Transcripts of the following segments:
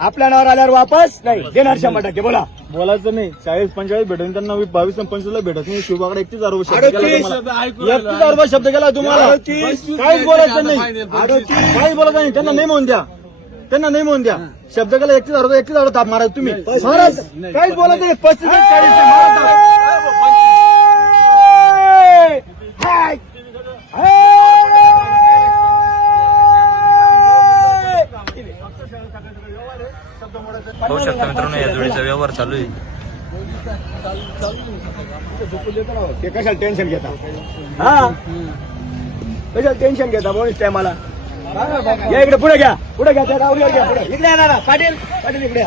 आपल्या नावावर आल्यावर वापस नाही देणार 100%. बोला. बोलायचं नाही. 40-45 भेटून त्यांना 22-25 भेटत नाही. शिवबाकडे 31,000 शब्द केला तुम्हाला. 31,000 शब्द केला तुम्हाला. काहीच बोलायचं नाही. काहीच बोलायचं नाही. त्यांना नाही म्हणून द्या. त्यांना नाही म्हणून द्या. शब्द केला 31,000 ताप मारा तुम्ही. महाराज काहीच बोलायचं नाही. 35-40 पाहू शकता मित्रांनो या जोडीचा व्यवहार चालू आहे. ते कशाला टेन्शन घेता. हा कशाला टेन्शन घेता. बोनस टायमाला या इकडे पुढे घ्या. पुढे घ्या. त्या गावरीवर घ्या. पुढे इकडे या ना. पाटील इकडे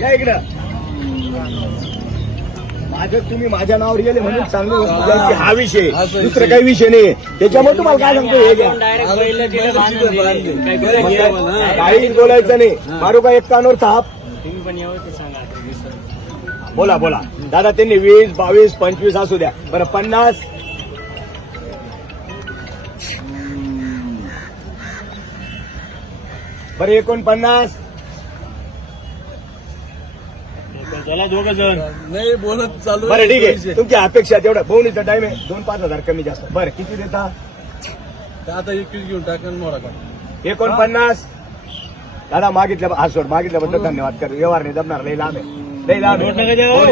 या इकडे. माझं तुम्ही माझ्या नावावर गेले म्हणून चांगली वस्तू द्यायची हा विषय. दुसरं काही विषय नाही. त्याच्यामुळे तुम्हाला काय सांगतो हे घ्या. काहीच बोलायचं नाही. मारू का एक कानवर थाप. बोला दादा. त्यांनी 20, 22, 25 असू द्या. बरं 50. बरं 49. चला दोघं जण नाही बोलत चालू. बरं ठीक आहे. तुमची अपेक्षा तेवढा बोनीचा टाइम आहे. 2-5 कमी जास्त. बरं किती देता. आता 21 घेऊन टाकून मोडा का 49. दादा मागितल्याबद्दल धन्यवाद. कर व्यवहार नाही जमणार. लई लांब आहे.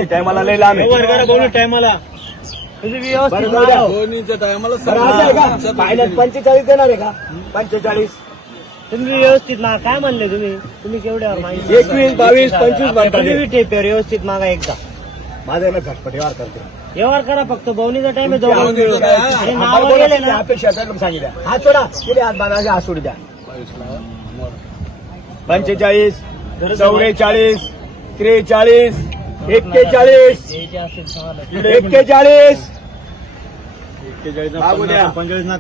टायमाला लई लांब आहे. टायमाला दोन्हीच्या टायमाला फायनल 45 देणार आहे का. 45. तुम्ही व्यवस्थित मागा. काय म्हणले तुम्ही केवढ्यावर मागितलं. 21, 22, 25 म्हणतात. टेपेवर व्यवस्थित मागा एकदा. माझा ना झटपट व्यवहार करते. व्यवहार करा फक्त. बवणीचा टाइम आहे. अपेक्षा सांगितल्या. हात सोडा. किती हात बांधा. हात सोडू द्या. 45, 44, 43, 41, 41. मागू द्या.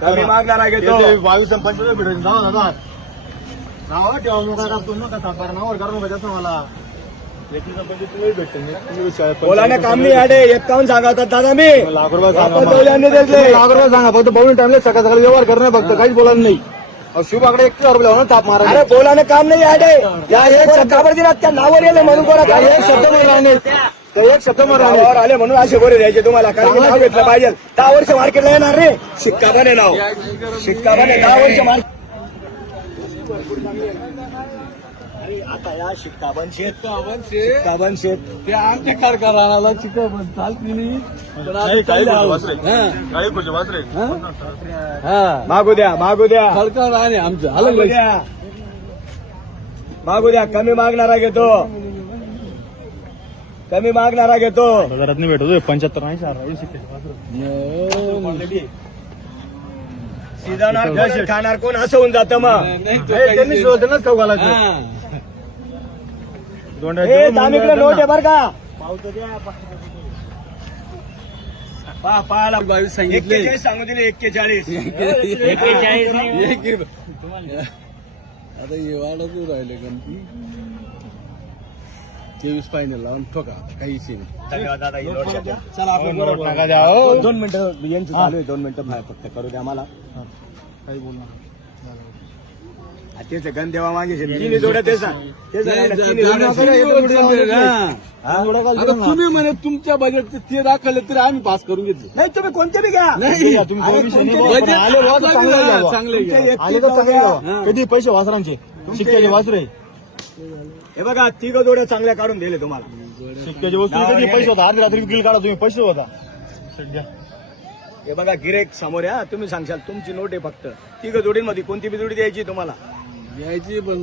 कमी मागणार घेतो. 22-25 भेटून जाऊ दादा. नावावर ठेवा. मोठा कापतो नका. सातबारा नावावर करू नका. जास्त मला 21-25 भेटते. बोलाने काम नाही आडे. 51 सांगतात दादा मी. लाख रुपये लाख रुपये सांगा. फक्त बहुणी टाइमला सकाळ व्यवहार करणं फक्त. काहीच बोलायला नाही. शिवबाकडे 31,000 रुपये होणार ताप मारा. अरे बोलाने काम नाही आडे. या एक शब्दावर दिलात त्या नावावर येले म्हणून बोला. एक शब्द मला नाही. एक शब्द मला नावावर आले म्हणून असे बोले द्यायचे तुम्हाला. काही नाव घेतलं पाहिजे. 10 वर्ष मार्केटला येणार रे. शिक्का बने नाव. शिक्का बने 10 वर्ष मार्केट. आता या शिक्काबन शेत ते आमच्या कारखाना चिकन चालती नाही. मागू द्या सरकार आहे आमचं. मागू द्या. कमी मागणारा घेतो. घरात नाही भेटतो. 75 नाही. सीजाणार खाणार कोण असं होऊन जातं मग. त्यांनी त्यांनाच खाऊ घालायचं. दामिकडे नोट आहे बर का. पाहाला 22 सांगितले. 41 सांगू दिले. 41. आता हे वाढत राहिले गणपती. 23 फायनल लावून ठोका. काही नाही. धन्यवाद दादा. चला आपण 2 मिनिटं यांचं चालू आहे. 2 मिनिटं फक्त करू द्या मला. काही बोलणार तेच गण देवा मागे तिन्ही जोड्या तेच आता तुम्ही म्हणे तुमच्या बजेट ते दाखवले तरी आम्ही पास करून घेतले. नाही. तुम्ही कोणते बी घ्या. कधी पैसे वासरांचे शिक्क्याचे वासरे. हे बघा 3 जोड्या चांगल्या काढून दिले तुम्हाला. शिक्क्याची वस्तू कधी पैसे होता. अर्धी रात्री विक्री काढा तुम्ही. पैसे होता. हे बघा गिरेक समोर या. तुम्ही सांगशाल तुमची नोट आहे फक्त. 3 जोडींमध्ये कोणती बी जोडी द्यायची तुम्हाला. द्यायची पण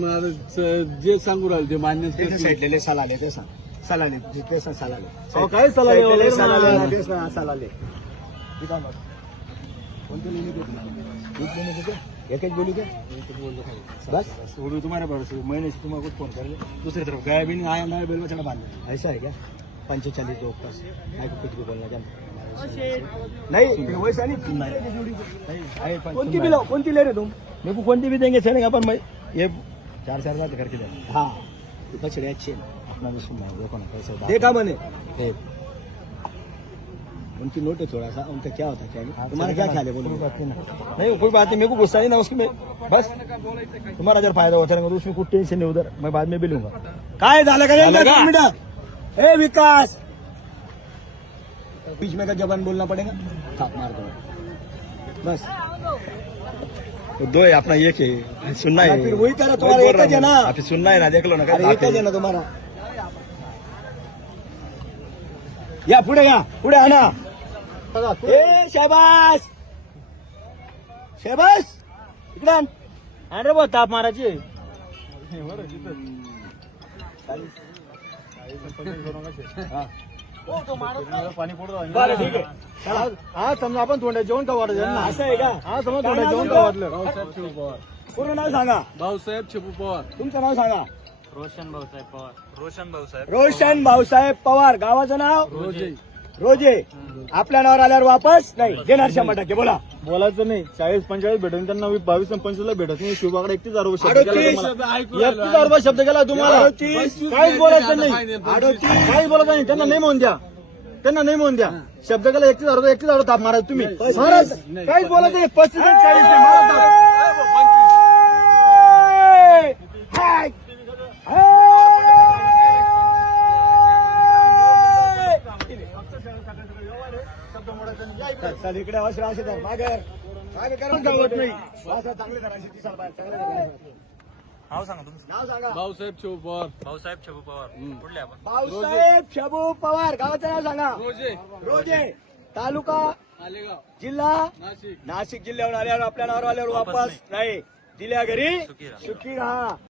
जे सांगू राहिले ते मान्य. साईडलेले सलाले ते सांग. सलाले ते सांग. सलाले काय सलाले सलाले कोणते एक बोलू दे. बस तुम्हारे महीने से तुम्हारा कुछ फोन कर ले. दूसरी तरफ गया भी नहीं आया. नया बेल में चढ़ा बांध. ऐसा है क्या. 45 2 प्लस. कुछ भी बोलना चाहता नहीं. वैसा नहीं. कोणती ले रहे तुम. मेरे को कौन भी देंगे चलेगा पर मैं ये 4 बात करके दे. हाँ बछड़े अच्छे अपना भी सुनना देखो ना कैसे देखा मैंने. उनकी नोट है थोड़ा सा, उनका क्या होता है क्या तुम्हारा क्या ख्याल है बोलो। नहीं कोई बात नहीं, मेरे को गुस्सा नहीं ना उसमें, बस तुम्हारा जब फायदा होता है तो उसमें कुछ टेंशन नहीं उधर, मैं बाद में भी लूंगा। काय झालं का झालं रे? का? 2 मिनिटं. ए विकास, बीच में का जबान बोलना पड़ेगा, थाप मार दो बस। तो दो है अपना, एक है सुनना है, फिर वही करा, तुम्हारा एक ही है ना, आप सुनना है ना, देख लो ना अरे एक ही है ना तुम्हारा। या पुढे या, पुढे आणा. ए शाबास, शाबास, इकडे आण. अरे बा ताप मारायची पाणी पडतो. बरं ठीक आहे. चला, हा समजा आपण थोड्या जेवण का वाटत ना, असं आहे का? हा समजा काय थोड्या नाव जेवण का तुमचं? वाटलं. पूर्ण नाव सांगा. भाऊसाहेब छपू पवार. तुमचं नाव सांगा. रोशन भाऊसाहेब रोशन भाऊसाहेब पवार. गावाचं नाव रोजे. रोजे. आपल्या नावावर आल्यावर वापस नाही देणार 100%. बोला. बोलायचं नाही, 40-45 भेटून त्यांना 22-25 भेटत नाही. शिवबाकडे 31,000 शब्द केला 38. तुम्हाला. ऐकू राहिलो. 31,000 शब्द केला तुम्हाला. 38. काहीच बोलायचं नाही, 38. काहीच बोलायचं नाही. त्यांना नाही म्हणून द्या, त्यांना नाही म्हणून द्या. शब्द केला 31,000 ताप मारा तुम्ही. महाराज काहीच बोलायचं नाही. 35-40 नाही, मारा ताप. हाय. चल इकडे अवसर असे तर मागे गावात नाही. चांगले धरायचे दिसायला बाहेर, चांगले धरायचे. नाव सांगा तुमचं. नाव सांगा. भाऊसाहेब छपू पवार. भाऊसाहेब छबू पवार. कुठले आपण? भाऊसाहेब शबू पवार. गावाचं नाव सांगा. रोजे. रोजे. तालुका, आलेगाव. जिल्हा नाशिक. नाशिक जिल्ह्यावर आल्यावर आपल्या नावावर आल्यावर वापस नाही. दिल्या घरी सुखी राहा. सुखी राहा.